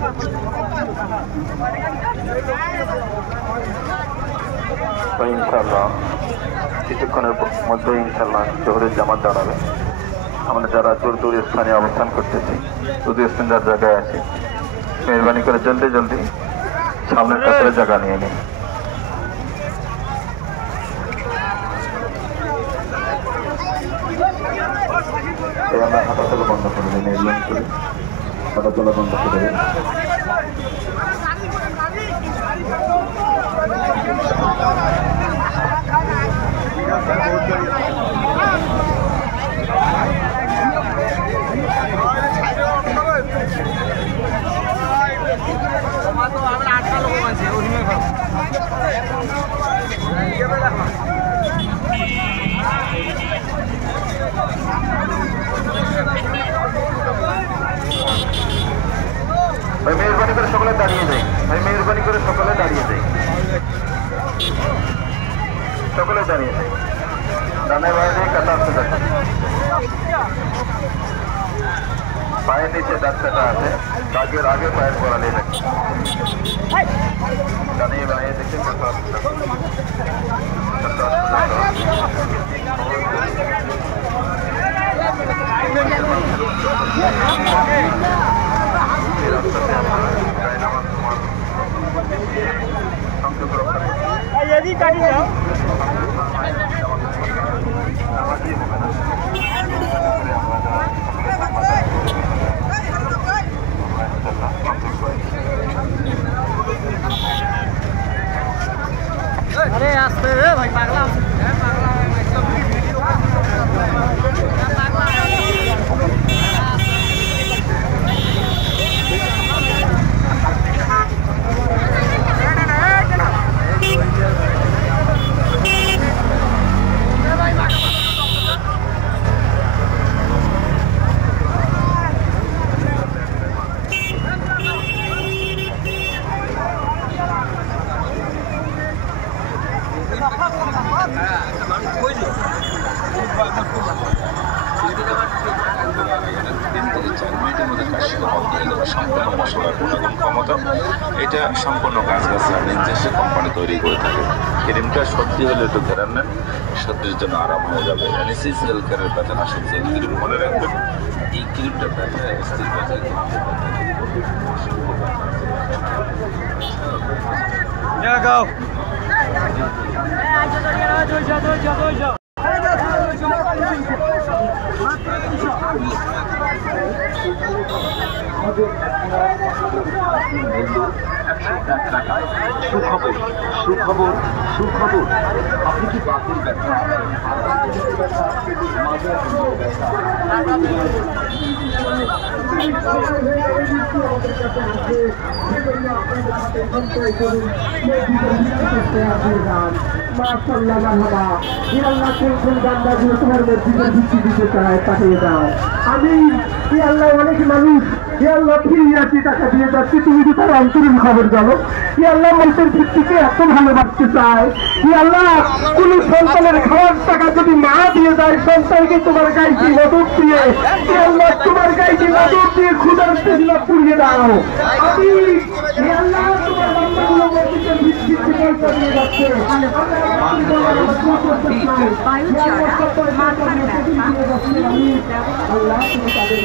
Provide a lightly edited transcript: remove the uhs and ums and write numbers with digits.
তো ইনশাআল্লাহ কিছুক্ষণের মধ্যে ইনশাআল্লাহ জোহরের জামাত দাঁড়াবে। আমরা যারা দূর দূর স্থানে অবস্থান করতেছি, দূর স্থানের জায়গায় আছি, মেহরবানি করে জলদি জলদি সামনের কাতারে জায়গা নিয়ে নিন। আমরা হাঁটাচলা বন্ধ করে দিই, মেহরবানি করে হাঁটাচলা বন্ধ করে দিই। ভাই মেহরবানি করে সকলে দাঁড়িয়ে যাই, ভাই মেহরবানি করে সকলে দাঁড়িয়ে যাই, সকলে দাঁড়িয়ে যাই। ডানে বাইরে কাটা আসতে দেখেন, পায়ের নিচে ডাক্তারটা আছে, দাগের আগে পায়ের পড়ালে দেখেন, ডানে বাইরে দেখে কাটা আসতে अरे आस्ते भाई पागला সম্পূর্ণ মশলার গুণাগুণ ক্ষমতা, এটা সম্পূর্ণ গাছগাছরা নিজস্ব কোম্পানি তৈরি করে থাকে। ক্রিমটা সত্যি হলে একটু ঘেরান নেন, সত্যির জন্য আরাম হয়ে যাবে। অ্যানিসিস হেলথকেয়ারের ব্যথা নাশক যে ক্রিম মনে রাখবেন, এই ক্রিমটা ব্যথা স্থির ব্যথায় সুখবর সুখবর সুখবর, আপনি কি বাতিল ব্যথা পাঠিয়ে দাও। আমি আল্লাহ অনেক মানুষ আল্লাহ ফিরিয়ে আছি, টাকা দিয়ে যাচ্ছি, তুমি কি তার অন্তরীণ খবর জানো? আল্লাহ মানুষের ভিত্তিকে এত ভালোবাসতে চায়। আল্লাহ কোন সন্তানের খাওয়ার টাকা যদি মা দিয়ে যায়, সন্তানকে তোমার গাইকে মদত দিয়ে আল্লাহ তোমার গাইকে মদত দিয়ে ক্ষুধার তেজলা পুড়িয়ে দাও। আমি আল্লাহ তোমার বান্দাগুলো মসজিদের ভিত্তিতে পয়সা দিয়ে যাচ্ছে, আল্লাহ তুমি তাদের